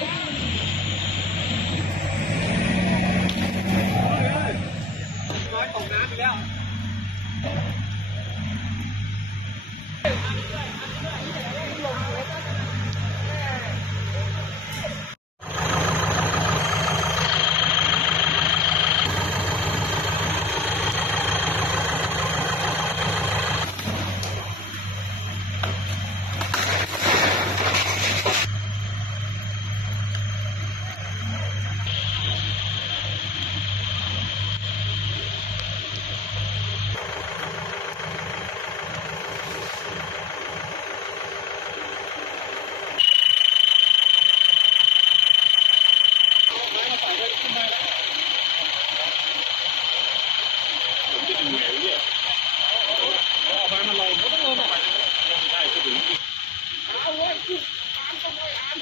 น้อยตกน้ำไปแล้ว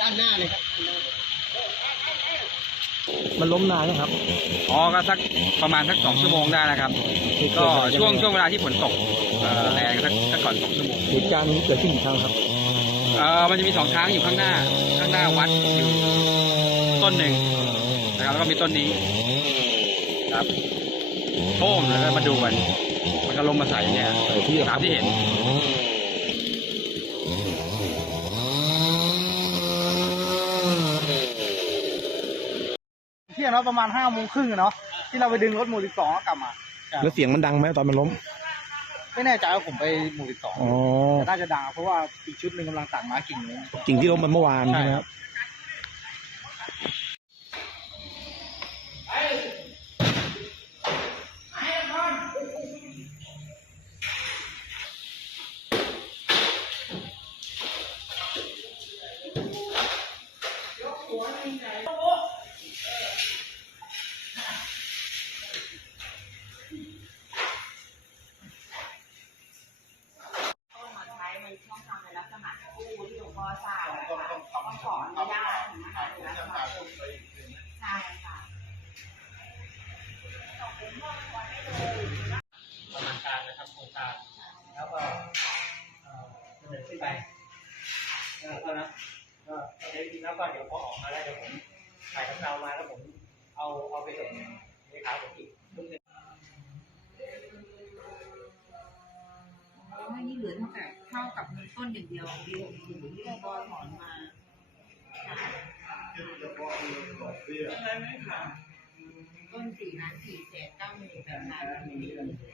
ด้านหน้าเลยครับมันล้มนานนะครับอ๋อก็สักประมาณสัก2 ชั่วโมงได้นะครับก็ช่วงเวลาที่ฝนตกแรงสักก่อน2 ชั่วโมงเหตุการณ์นี้เกิดขึ้นกี่ครั้งครับมันจะมี2 ช้างอยู่ข้างหน้าวัดอยู่ต้นหนึ่งนะครับแล้วก็มีต้นนี้ครับโค้งแล้วก็มาดูกันมันก็ลงมาใส่เนี่ยตามที่เห็นเที่ยงเนาะประมาณ5:30เนาะที่เราไปดึงรถหมู่12กลับมาแล้วเสียงมันดังไหมตอนมันล้มไม่แน่ใจว่าผมไปหมู่12แต่น่าจะดังเพราะว่าอีกชุดหนึ่งกำลังตัดไม้กิ่งนี้กิ่งที่ล้มมันเมื่อวานใช่ไหมครับช่องทางในลักษณะคู่ที่หลวงพ่อสร้างต้องขออนุญาตนะคะใช่ค่ะประมาณการนะครับโครงการแล้วก็เสนอขึ้นไปก็นะก็จริงๆแล้วก็เดี๋ยวพอออกมาแล้วเดี๋ยวผมถ่ายสำเนามาแล้วผมเอาไปส่งเลขาผมอีกชุดหนึ่งไม่นี่เหลือเท่ากับเงินต้นอย่างเดียวที่หลวงพ่อถอนมาต้น4,490,800